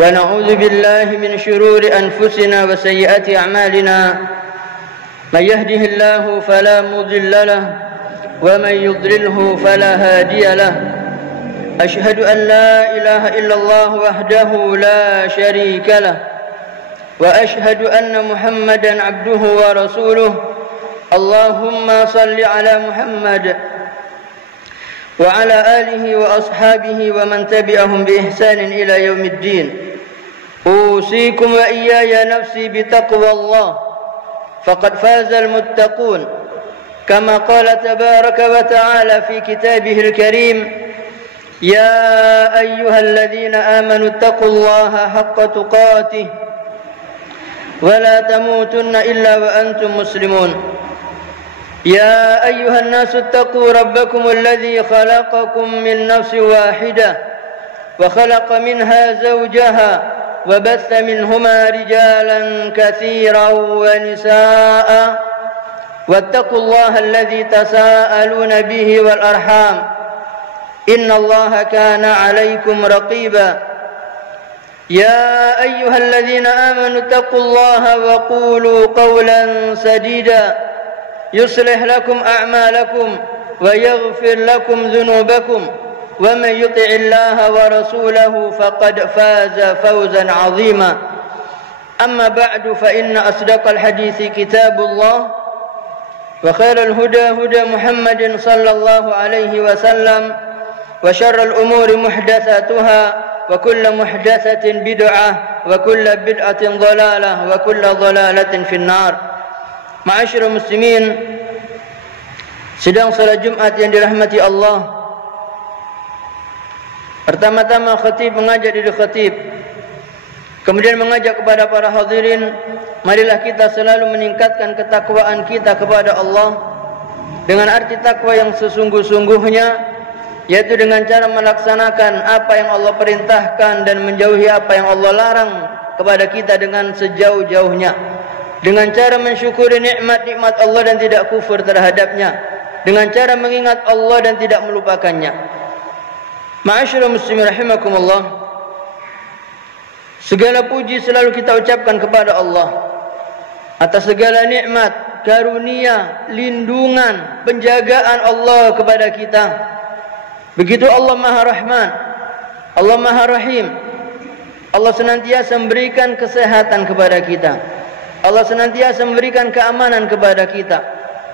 ونعوذ بالله من شرور أنفسنا وسيئات أعمالنا من يهده الله فلا مضل له ومن يضلله فلا هادي له أشهد أن لا إله إلا الله وحده لا شريك له وأشهد أن محمدا عبده ورسوله اللهم صل على محمد وعلى آله وأصحابه ومن تبعهم بإحسان إلى يوم الدين أوصيكم وإياي نفسي بتقوى الله فقد فاز المتقون كما قال تبارك وتعالى في كتابه الكريم يا أيها الذين آمنوا اتقوا الله حق تقاته ولا تموتن إلا وأنتم مسلمون يا أيها الناس اتقوا ربكم الذي خلقكم من نفس واحدة وخلق منها زوجها وبث منهما رجالا كثيرا ونساء واتقوا الله الذي تساءلون به والأرحام إن الله كان عليكم رقيبا يا أيها الذين آمنوا اتقوا الله وقولوا قولا سديدا يصلح لكم أعمالكم ويغفر لكم ذنوبكم ومن يطع الله ورسوله فقد فاز فوزا عظيما أما بعد فإن أصدق الحديث كتاب الله وخير الهدى هدى محمد صلى الله عليه وسلم وشر الأمور محدثاتها وكل محدثة بدعة وكل بدعة ضلالة وكل ضلالة في النار. Ma'asyiral muslimin, sedang salat Jumat yang dirahmati Allah. Pertama-tama khatib mengajak diri khatib, kemudian mengajak kepada para hadirin, marilah kita selalu meningkatkan ketakwaan kita kepada Allah dengan arti takwa yang sesungguh-sungguhnya, yaitu dengan cara melaksanakan apa yang Allah perintahkan dan menjauhi apa yang Allah larang kepada kita dengan sejauh-jauhnya, dengan cara mensyukuri nikmat-nikmat Allah dan tidak kufur terhadapnya, dengan cara mengingat Allah dan tidak melupakannya. Ma'asyiral muslimin rahimakumullah, segala puji selalu kita ucapkan kepada Allah atas segala nikmat, karunia, lindungan, penjagaan Allah kepada kita. Begitu Allah Maha Rahman, Allah Maha Rahim. Allah senantiasa memberikan kesehatan kepada kita, Allah senantiasa memberikan keamanan kepada kita.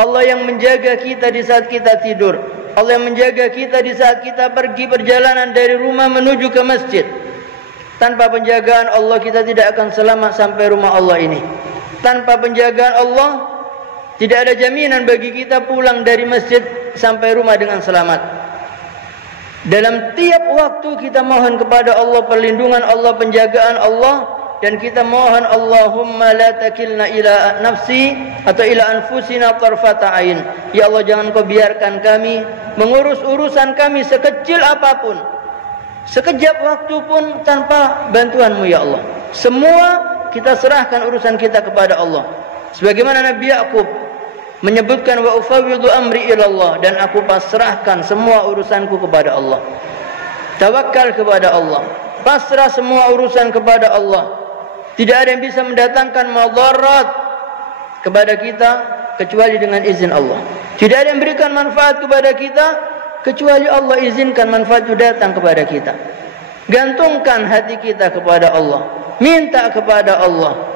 Allah yang menjaga kita di saat kita tidur, Allah yang menjaga kita di saat kita pergi perjalanan dari rumah menuju ke masjid. Tanpa penjagaan Allah kita tidak akan selamat sampai rumah Allah ini. Tanpa penjagaan Allah tidak ada jaminan bagi kita pulang dari masjid sampai rumah dengan selamat. Dalam tiap waktu kita mohon kepada Allah perlindungan Allah, penjagaan Allah, dan kita mohon Allahumma la takilna ila nafsi atau ila anfusina tarfata ain. Ya Allah, jangan kau biarkan kami mengurus urusan kami sekecil apapun, sekejap waktu pun tanpa bantuanmu ya Allah. Semua kita serahkan urusan kita kepada Allah. Sebagaimana Nabi Ya'qub menyebutkan wa ufawwidu amri ila Allah, dan aku pasrahkan semua urusanku kepada Allah. Tawakal kepada Allah, pasrah semua urusan kepada Allah. Tidak ada yang bisa mendatangkan madarat kepada kita kecuali dengan izin Allah. Tidak ada yang berikan manfaat kepada kita kecuali Allah izinkan manfaat itu datang kepada kita. Gantungkan hati kita kepada Allah, minta kepada Allah.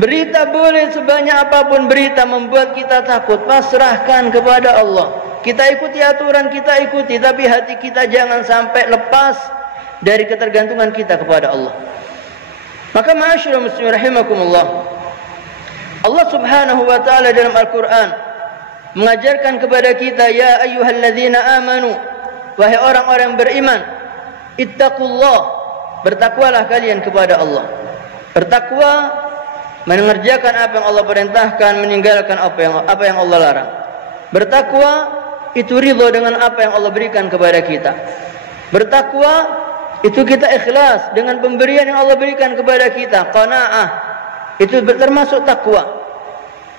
Berita boleh sebanyak apapun berita membuat kita takut, pasrahkan kepada Allah. Kita ikuti aturan, kita ikuti, tapi hati kita jangan sampai lepas dari ketergantungan kita kepada Allah. Maka ma'asyiral muslimin rahimakumullah, Allah Subhanahu wa taala dalam Al-Qur'an mengajarkan kepada kita, ya ayyuhalladzina amanu, wahai orang-orang beriman, ittaqullah, bertakwalah kalian kepada Allah. Bertakwa mengerjakan apa yang Allah perintahkan, meninggalkan apa yang Allah larang. Bertakwa itu ridha dengan apa yang Allah berikan kepada kita. Bertakwa itu kita ikhlas dengan pemberian yang Allah berikan kepada kita. Qanaah itu termasuk takwa.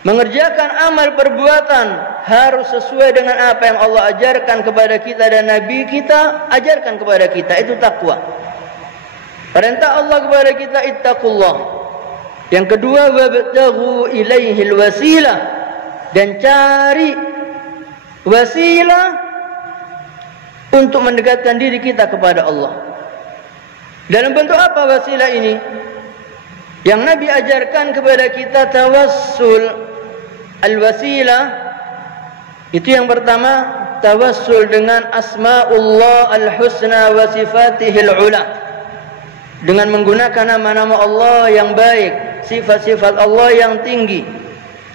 Mengerjakan amal perbuatan harus sesuai dengan apa yang Allah ajarkan kepada kita dan Nabi kita ajarkan kepada kita. Itu takwa. Perintah Allah kepada kita ittaqullah. Yang kedua wabtaghu ilaihil wasilah, dan cari wasilah untuk mendekatkan diri kita kepada Allah. Dalam bentuk apa wasilah ini? Yang Nabi ajarkan kepada kita tawassul. Al-wasilah itu yang pertama, tawassul dengan asma'ullah al-husna wa sifatihil ula, dengan menggunakan nama-nama Allah yang baik, sifat-sifat Allah yang tinggi.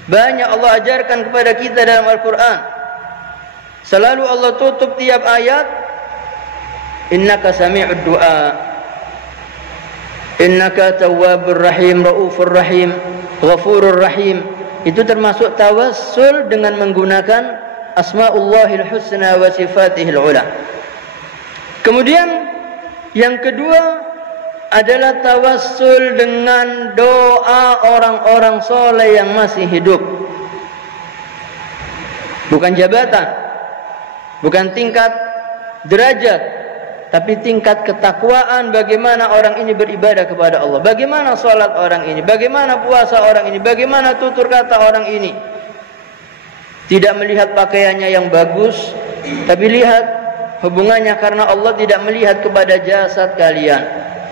Banyak Allah ajarkan kepada kita dalam Al-Quran. Selalu Allah tutup tiap ayat, innaka sami'ud du'a, innaka tawwabur rahim, raufur rahim, ghafurur rahim. Itu termasuk tawassul dengan menggunakan asma'ullahil husna wa sifatihil ula. Kemudian yang kedua adalah tawassul dengan doa orang-orang soleh yang masih hidup. Bukan jabatan, bukan tingkat derajat, tapi tingkat ketakwaan. Bagaimana orang ini beribadah kepada Allah, bagaimana sholat orang ini, bagaimana puasa orang ini, bagaimana tutur kata orang ini. Tidak melihat pakaiannya yang bagus, tapi lihat hubungannya karena Allah. Tidak melihat kepada jasad kalian,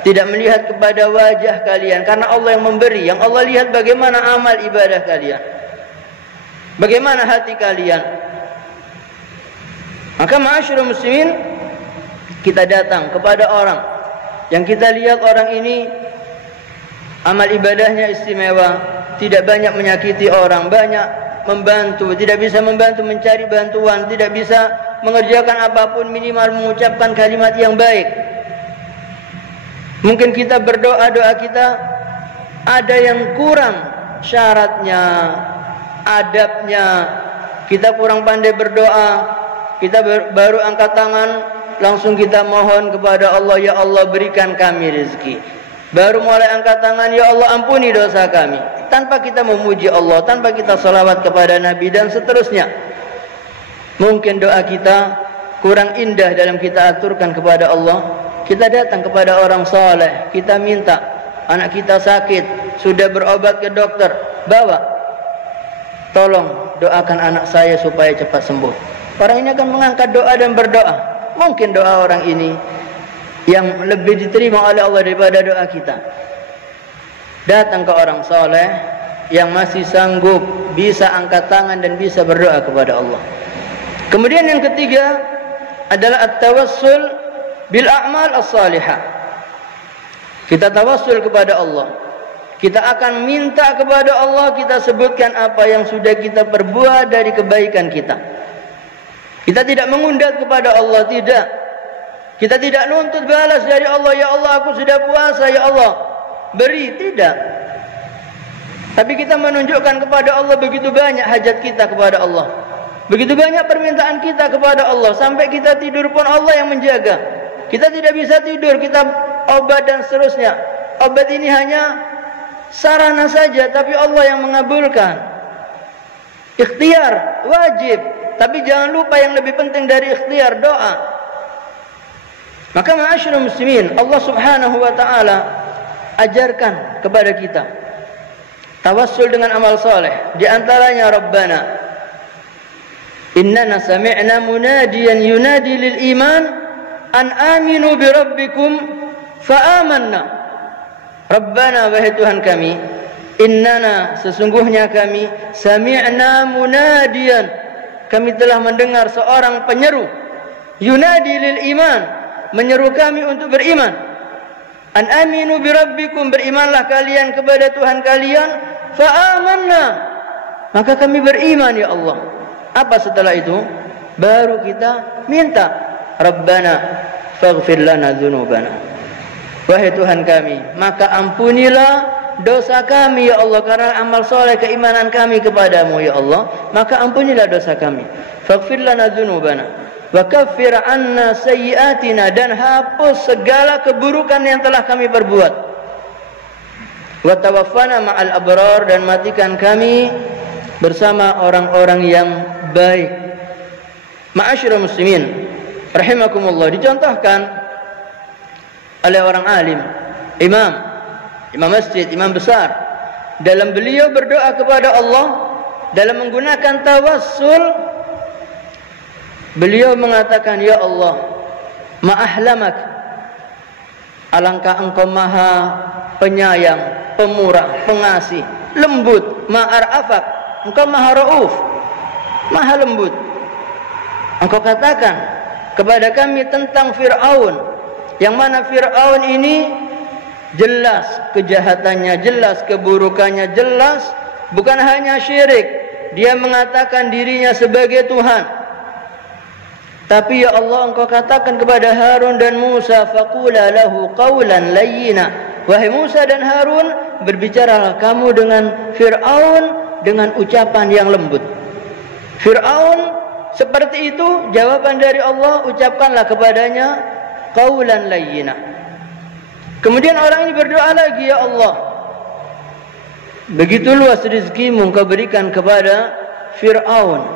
tidak melihat kepada wajah kalian, karena Allah yang memberi. Yang Allah lihat bagaimana amal ibadah kalian, bagaimana hati kalian. Maka ma'asyiral muslimin, kita datang kepada orang yang kita lihat orang ini amal ibadahnya istimewa, tidak banyak menyakiti orang, banyak membantu, tidak bisa membantu mencari bantuan, tidak bisa mengerjakan apapun, minimal mengucapkan kalimat yang baik. Mungkin kita berdoa, doa kita ada yang kurang syaratnya, adabnya. Kita kurang pandai berdoa, kita baru angkat tangan, langsung kita mohon kepada Allah, ya Allah berikan kami rezeki. Baru mulai angkat tangan, ya Allah ampuni dosa kami, tanpa kita memuji Allah, tanpa kita salawat kepada Nabi dan seterusnya. Mungkin doa kita kurang indah dalam kita aturkan kepada Allah. Kita datang kepada orang saleh, kita minta. Anak kita sakit, sudah berobat ke dokter, bawa, tolong doakan anak saya supaya cepat sembuh. Orang ini akan mengangkat doa dan berdoa. Mungkin doa orang ini yang lebih diterima oleh Allah daripada doa kita. Datang ke orang soleh yang masih sanggup, bisa angkat tangan dan bisa berdoa kepada Allah. Kemudian yang ketiga adalah at-tawassul bil a'mal as-salihah. Kita tawassul kepada Allah. Kita akan minta kepada Allah, kita sebutkan apa yang sudah kita perbuat dari kebaikan kita. Kita tidak mengundat kepada Allah, tidak. Kita tidak nuntut balas dari Allah, ya Allah aku sudah puasa, ya Allah beri, tidak. Tapi kita menunjukkan kepada Allah begitu banyak hajat kita kepada Allah, begitu banyak permintaan kita kepada Allah, sampai kita tidur pun Allah yang menjaga. Kita tidak bisa tidur, kita obat dan seterusnya. Obat ini hanya sarana saja, tapi Allah yang mengabulkan. Ikhtiar wajib, tapi jangan lupa yang lebih penting dari ikhtiar, doa. Maka ma'asyiral muslimin, Allah Subhanahu wa taala ajarkan kepada kita tawassul dengan amal saleh. Di antaranya Rabbana innana sami'na munadiyan yunadi lil iman an aminu bi rabbikum fa amanna. Rabbana, wahai Tuhan kami, innana, sesungguhnya kami, sami'na munadiyan, kami telah mendengar seorang penyeru, yunadi lil iman, menyeru kami untuk beriman. An aminu bi rabbikum, berimanlah kalian kepada Tuhan kalian. Fa amanna, maka kami beriman, ya Allah. Apa setelah itu? Baru kita minta, Rabbana faghfir lana dzunubana. Wahai Tuhan kami, maka ampunilah dosa kami, ya Allah, karena amal soleh keimanan kami kepadamu, ya Allah, maka ampunilah dosa kami. Faghfir lana dzunubana wa kaffir anna sayyi'atina, dan hapus segala keburukan yang telah kami perbuat. Wa tawaffana ma'al abrar, dan matikan kami bersama orang-orang yang baik. Ma'asyiral muslimin rahimakumullah, dicontohkan oleh orang alim imam masjid, imam besar, dalam beliau berdoa kepada Allah, dalam menggunakan tawassul, beliau mengatakan, ya Allah, ma'ahlamak, alangkah engkau maha penyayang, pemurah, pengasih, lembut, ma'arafak, engkau maha rauf, maha lembut. Engkau katakan kepada kami tentang Fir'aun, yang mana Fir'aun ini jelas kejahatannya, jelas keburukannya, jelas bukan hanya syirik, dia mengatakan dirinya sebagai Tuhan. Tapi ya Allah, engkau katakan kepada Harun dan Musa, faqula lahu qawlan layyina, wahai Musa dan Harun, berbicaralah kamu dengan Fir'aun dengan ucapan yang lembut. Fir'aun seperti itu, jawaban dari Allah, ucapkanlah kepadanya qawlan layyina. Kemudian orang ini berdoa lagi, ya Allah, begitu luas rezekimu engkau berikan kepada Fir'aun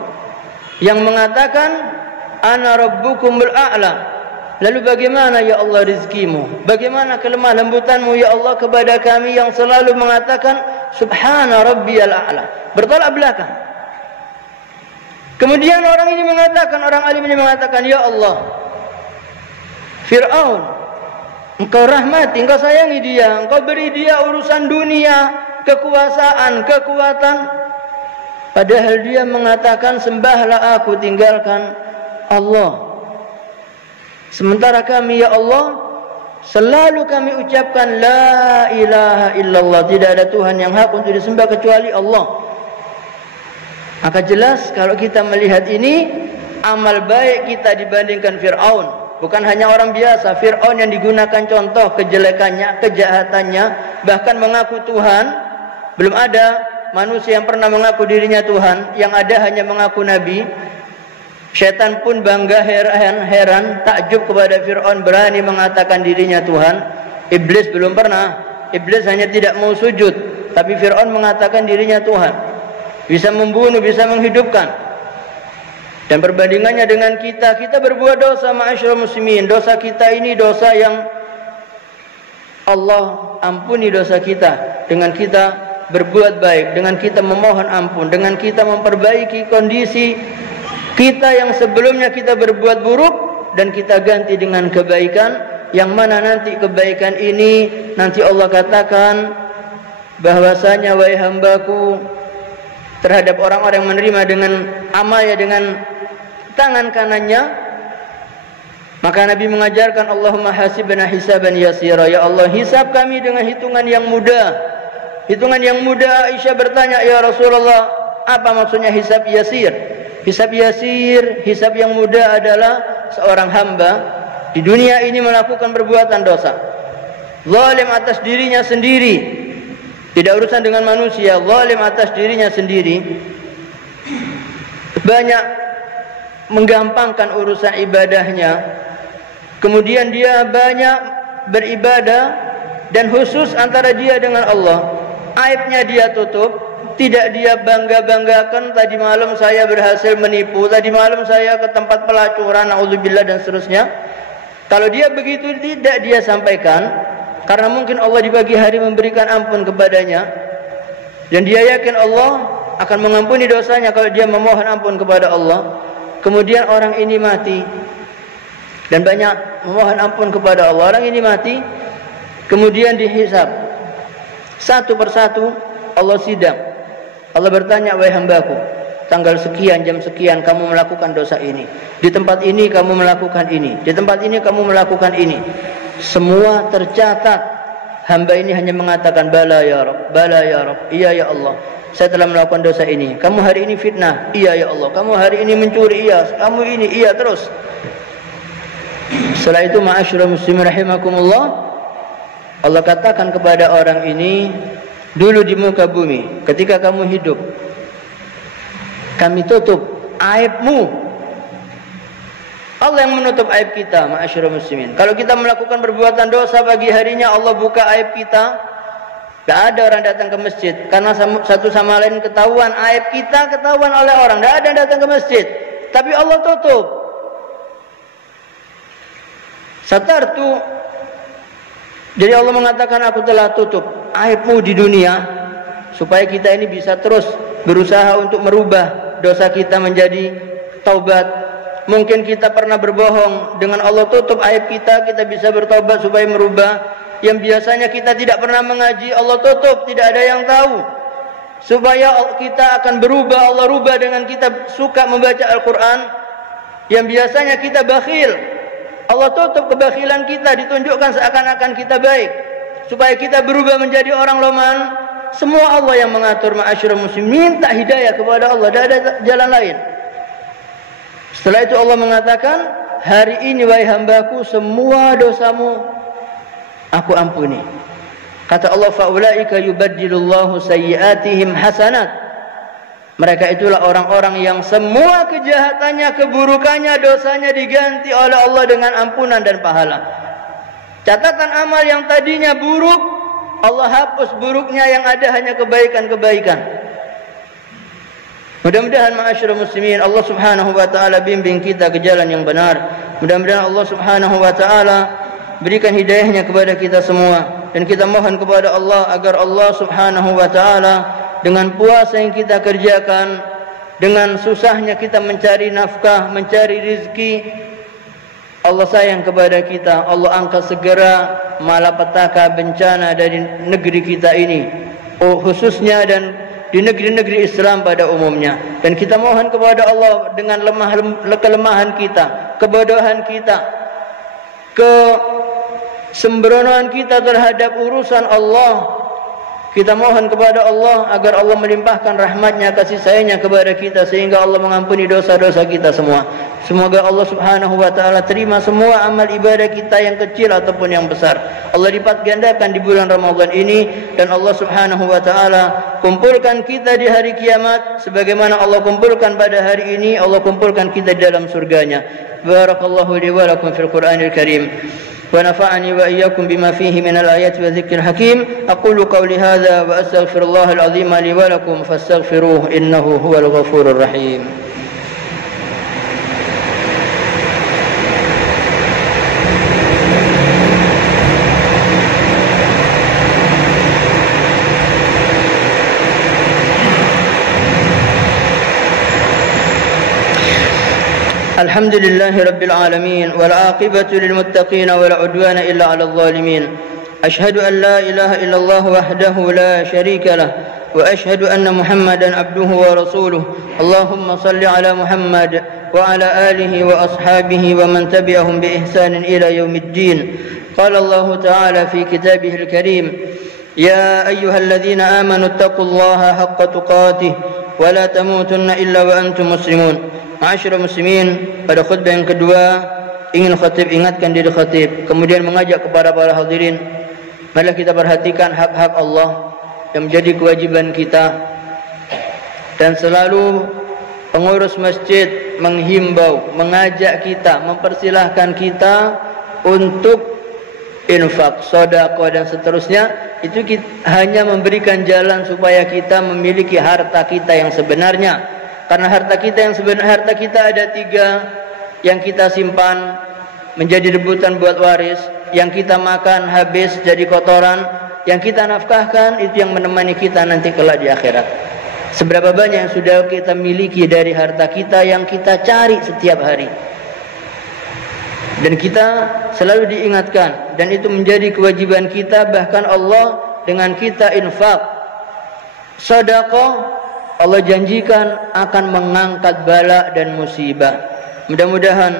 yang mengatakan ana rabbukumul a'la. Lalu bagaimana ya Allah rezekimu? Bagaimana kelemah lembutanmu ya Allah kepada kami yang selalu mengatakan subhana rabbiyal a'la, bertolak belakang. Kemudian orang alim ini mengatakan, ya Allah, Fir'aun engkau rahmati, engkau sayangi dia, engkau beri dia urusan dunia, kekuasaan, kekuatan, padahal dia mengatakan sembahlah aku, tinggalkan Allah. Sementara kami ya Allah selalu kami ucapkan la ilaha illallah, tidak ada Tuhan yang hak untuk disembah kecuali Allah. Maka jelas kalau kita melihat ini, amal baik kita dibandingkan Fir'aun. Bukan hanya orang biasa, Fir'aun yang digunakan contoh kejelekannya, kejahatannya, bahkan mengaku Tuhan. Belum ada manusia yang pernah mengaku dirinya Tuhan, yang ada hanya mengaku Nabi. Syaitan pun bangga, heran, takjub kepada Fir'aun berani mengatakan dirinya Tuhan. Iblis belum pernah, Iblis hanya tidak mau sujud, tapi Fir'aun mengatakan dirinya Tuhan. Bisa membunuh, bisa menghidupkan. Dan perbandingannya dengan kita berbuat dosa, ma'asyiral muslimin. Dosa kita ini dosa yang Allah ampuni dosa kita dengan kita berbuat baik, dengan kita memohon ampun, dengan kita memperbaiki kondisi kita yang sebelumnya kita berbuat buruk dan kita ganti dengan kebaikan, yang mana nanti kebaikan ini nanti Allah katakan bahwasanya wahai hambaku, terhadap orang-orang yang menerima dengan amalnya dengan tangan kanannya, maka Nabi mengajarkan Allahumma hasibna hisaban yasira, ya Allah hisab kami dengan hitungan yang mudah. Hitungan yang mudah. Aisyah bertanya, ya Rasulullah, apa maksudnya hisab yasir? Hisab yasir, hisab yang mudah adalah seorang hamba di dunia ini melakukan perbuatan dosa, zalim atas dirinya sendiri, tidak urusan dengan manusia, zalim atas dirinya sendiri, banyak menggampangkan urusan ibadahnya, kemudian dia banyak beribadah dan khusus antara dia dengan Allah, aibnya dia tutup, tidak dia bangga-banggakan, tadi malam saya berhasil menipu, tadi malam saya ke tempat pelacuran, naudzubillah dan seterusnya. Kalau dia begitu tidak dia sampaikan, karena mungkin Allah di pagi hari memberikan ampun kepadanya, dan dia yakin Allah akan mengampuni dosanya kalau dia memohon ampun kepada Allah. Kemudian orang ini mati dan banyak memohon ampun kepada Allah. Orang ini mati, kemudian dihisab satu persatu. Allah sidang, Allah bertanya, wahai hambaku, tanggal sekian, jam sekian kamu melakukan dosa ini, di tempat ini kamu melakukan ini, di tempat ini kamu melakukan ini. Semua tercatat. Hamba ini hanya mengatakan bala ya Rabb, bala ya Rabb, iya ya Allah, saya telah melakukan dosa ini. Kamu hari ini fitnah, iya ya Allah. Kamu hari ini mencuri, iya. Kamu ini, iya, terus. Setelah itu ma'asyiral muslimin rahimakumullah, Allah katakan kepada orang ini, dulu di muka bumi ketika kamu hidup, kami tutup aibmu. Allah yang menutup aib kita, ma'asyiral muslimin. Kalau kita melakukan perbuatan dosa pagi harinya, Allah buka aib kita. Tidak ada orang datang ke masjid karena satu sama lain ketahuan aib kita, ketahuan oleh orang. Tidak ada yang datang ke masjid, tapi Allah tutup. Satartu Jadi Allah mengatakan, aku telah tutup aibmu di dunia, supaya kita ini bisa terus berusaha untuk merubah dosa kita menjadi taubat. Mungkin kita pernah berbohong, dengan Allah tutup aib kita, kita bisa bertaubat supaya merubah. Yang biasanya kita tidak pernah mengaji, Allah tutup, tidak ada yang tahu, supaya kita akan berubah. Allah rubah dengan kita suka membaca Al-Quran. Yang biasanya kita bakhil, Allah tutup kebakhilan kita, ditunjukkan seakan-akan kita baik, supaya kita berubah menjadi orang loman. Semua Allah yang mengatur. Ma'asyiral muslimin, minta hidayah kepada Allah, tidak ada jalan lain. Setelah itu Allah mengatakan, hari ini wahai hambaku, semua dosamu aku ampuni. Kata Allah, faulaika yubaddilullahu sayyiatihim hasanat. Mereka itulah orang-orang yang semua kejahatannya, keburukannya, dosanya diganti oleh Allah dengan ampunan dan pahala. Catatan amal yang tadinya buruk, Allah hapus buruknya, yang ada hanya kebaikan-kebaikan. Mudah-mudahan ma'asyiral muslimin, Allah subhanahu wa ta'ala bimbing kita ke jalan yang benar. Mudah-mudahan Allah subhanahu wa ta'ala berikan hidayahnya kepada kita semua. Dan kita mohon kepada Allah agar Allah subhanahu wa ta'ala, dengan puasa yang kita kerjakan, dengan susahnya kita mencari nafkah, mencari rizki, Allah sayang kepada kita. Allah angkat segera malapetaka, bencana dari negeri kita ini, khususnya, dan di negeri-negeri Islam pada umumnya. Dan kita mohon kepada Allah dengan kelemahan kita, kebodohan kita, kesembronoan kita terhadap urusan Allah, kita mohon kepada Allah agar Allah melimpahkan rahmatnya, kasih sayangnya kepada kita, sehingga Allah mengampuni dosa-dosa kita semua. Semoga Allah subhanahu wa ta'ala terima semua amal ibadah kita, yang kecil ataupun yang besar. Allah lipat gandakan di bulan Ramadan ini. Dan Allah subhanahu wa ta'ala kumpulkan kita di hari kiamat, sebagaimana Allah kumpulkan pada hari ini, Allah kumpulkan kita di dalam surganya. Barakallahu li wa lakum fil Qur'anil Karim. ونفعني وإياكم بما فيه من الآيات والذكر الحكيم. أقول قولي هذا وأستغفر الله العظيم لي ولكم فاستغفروه إنه هو الغفور الرحيم. الحمد لله رب العالمين والعاقبة للمتقين ولا عدوان إلا على الظالمين. أشهد أن لا إله إلا الله وحده لا شريك له وأشهد أن محمدا عبده ورسوله. اللهم صل على محمد وعلى آله وأصحابه ومن تبعهم بإحسان إلى يوم الدين. قال الله تعالى في كتابه الكريم: يا أيها الذين آمنوا اتقوا الله حق تقاته ولا تموتن إلا وأنتم مسلمون. Ma'asyiral muslimin, pada khutbah yang kedua ingin khatib ingatkan diri khatib, kemudian mengajak kepada para hadirin, marilah kita perhatikan hak-hak Allah yang menjadi kewajiban kita. Dan selalu pengurus masjid menghimbau, mengajak kita, mempersilahkan kita untuk infak, sedekah dan seterusnya. Itu hanya memberikan jalan supaya kita memiliki harta kita yang sebenarnya. Karena harta kita yang sebenarnya, harta kita ada 3: yang kita simpan menjadi rebutan buat waris, yang kita makan habis jadi kotoran, yang kita nafkahkan itu yang menemani kita nanti kelak di akhirat. Seberapa banyak yang sudah kita miliki dari harta kita yang kita cari setiap hari. Dan kita selalu diingatkan, dan itu menjadi kewajiban kita. Bahkan Allah dengan kita infak, sedekah, Allah janjikan akan mengangkat bala dan musibah. Mudah-mudahan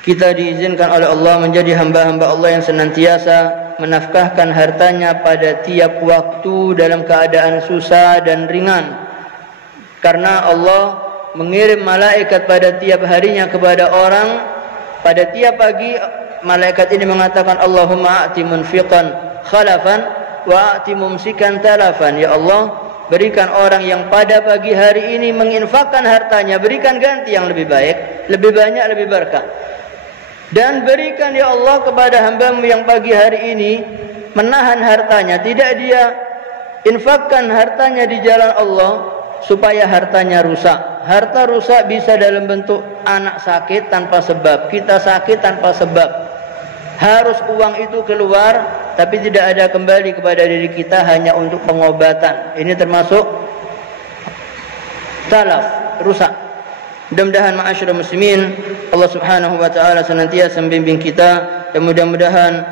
kita diizinkan oleh Allah menjadi hamba-hamba Allah yang senantiasa menafkahkan hartanya pada tiap waktu dalam keadaan susah dan ringan. Karena Allah mengirim malaikat pada tiap harinya kepada orang. Pada tiap pagi malaikat ini mengatakan, Allahumma a'ti munfiqan khalafan wa a'ti mumsikan talafan. Ya Allah, berikan orang yang pada pagi hari ini menginfakkan hartanya, berikan ganti yang lebih baik, lebih banyak, lebih berkah. Dan berikan ya Allah kepada hamba-Mu yang pagi hari ini menahan hartanya, tidak dia infakkan hartanya di jalan Allah supaya hartanya rusak. Harta rusak bisa dalam bentuk anak sakit tanpa sebab, kita sakit tanpa sebab. Harus uang itu keluar, tapi tidak ada kembali kepada diri kita, hanya untuk pengobatan. Ini termasuk talaf, rusak. Mudah-mudahan ma'asyiral muslimin, Allah Subhanahu wa taala senantiasa membimbing kita, dan mudah-mudahan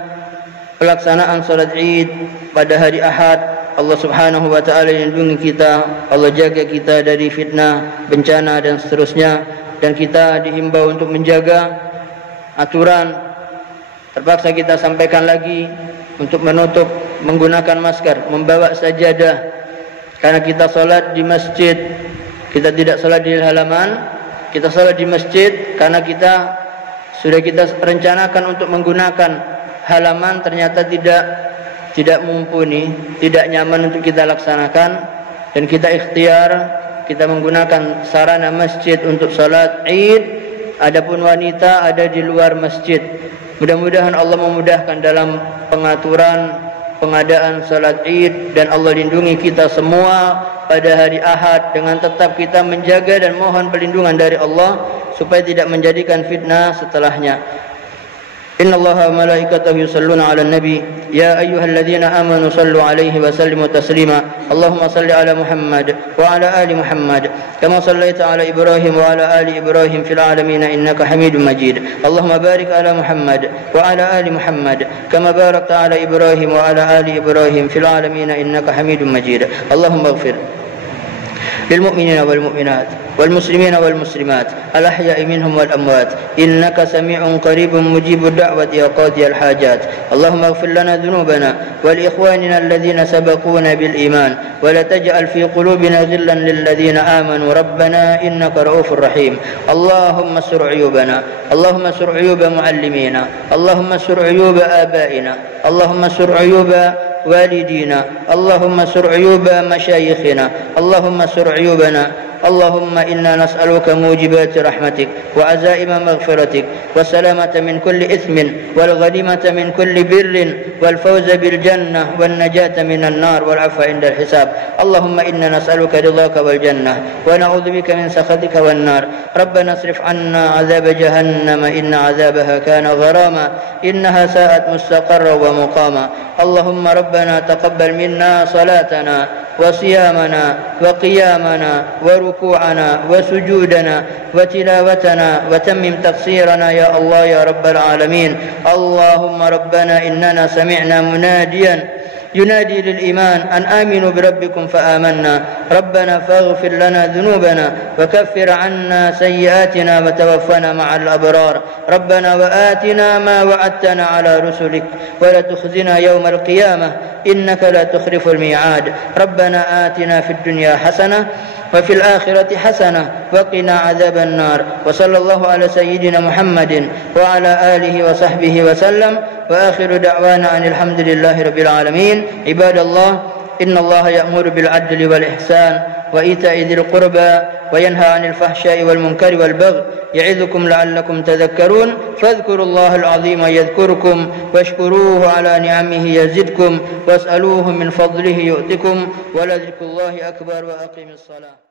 pelaksanaan salat Id pada hari Ahad Allah Subhanahu wa taala lindungi kita, Allah jaga kita dari fitnah, bencana dan seterusnya, dan kita dihimbau untuk menjaga aturan. Terpaksa kita sampaikan lagi untuk menutup, menggunakan masker, membawa sajadah, karena kita salat di masjid, kita tidak salat di halaman. Kita salat di masjid karena kita rencanakan untuk menggunakan halaman, ternyata tidak mumpuni, tidak nyaman untuk kita laksanakan, dan kita ikhtiar, kita menggunakan sarana masjid untuk salat Id. Adapun wanita ada di luar masjid. Mudah-mudahan Allah memudahkan dalam pengaturan pengadaan salat Id, dan Allah lindungi kita semua pada hari Ahad dengan tetap kita menjaga dan mohon perlindungan dari Allah supaya tidak menjadikan fitnah setelahnya. Innallaha wa malaikatahu yusalluna 'alan nabi ya ayyuhalladzina amanu sallu 'alaihi wa sallimu taslima. Allahumma salli 'ala Muhammad wa 'ala ali Muhammad kama sallaita 'ala Ibrahim wa 'ala ali Ibrahim fil 'alamin innaka Hamidum Majid. Allahumma barik 'ala Muhammad wa 'ala ali Muhammad kama barakta 'ala Ibrahim wa 'ala ali Ibrahim fil 'alamin innaka Hamidum Majid. Allahumma ighfir للمؤمنين والمؤمنات والمسلمين والمسلمات الأحياء منهم والأموات إنك سميع قريب مجيب الدعوة يا قاضي الحاجات. اللهم اغفر لنا ذنوبنا ولإخواننا الذين سبقونا بالإيمان ولا تجعل في قلوبنا غلا للذين آمنوا ربنا إنك رؤوف رحيم. اللهم استر عيوبنا، اللهم استر عيوب معلمينا، اللهم استر عيوب آبائنا، اللهم استر عيوب والدينا، اللهم استر عيوب مشايخنا، اللهم استر عيوبنا. اللهم إنا نسألك موجبات رحمتك وعزائم مغفرتك والسلامة من كل إثم والغنيمة من كل بر والفوز بالجنة والنجاة من النار والعفو عند الحساب. اللهم إنا نسألك رضاك والجنة ونعوذ بك من سخطك والنار. ربنا اصرف عنا عذاب جهنم إن عذابها كان غراما إنها ساءت مستقرا ومقاما. اللهم ربنا تقبل منا صلاتنا وصيامنا وقيامنا وركوعنا وسجودنا وتلاوتنا وتمم تقصيرنا يا الله يا رب العالمين. اللهم ربنا إننا سمعنا مناديا ينادي للإيمان أن آمنوا بربكم فآمنا. ربنا فاغفر لنا ذنوبنا وكفر عنا سيئاتنا وتوفنا مع الأبرار. ربنا وآتنا ما وعدتنا على رسلك ولا تخزنا يوم القيامة إنك لا تخلف الميعاد. ربنا آتنا في الدنيا حسنة وفي الآخرة حسنة وقنا عذاب النار. وصلى الله على سيدنا محمد وعلى آله وصحبه وسلم وآخر دعوانا أن الحمد لله رب العالمين. عباد الله، إن الله يأمر بالعدل والإحسان وإيتاء ذي القربى وينهى عن الفحشاء والمنكر والبغي يعظكم لعلكم تذكرون. فاذكروا الله العظيم يذكركم واشكروه على نعمه يزدكم واسألوه من فضله يؤتكم ولذكر الله أكبر وأقم الصلاة.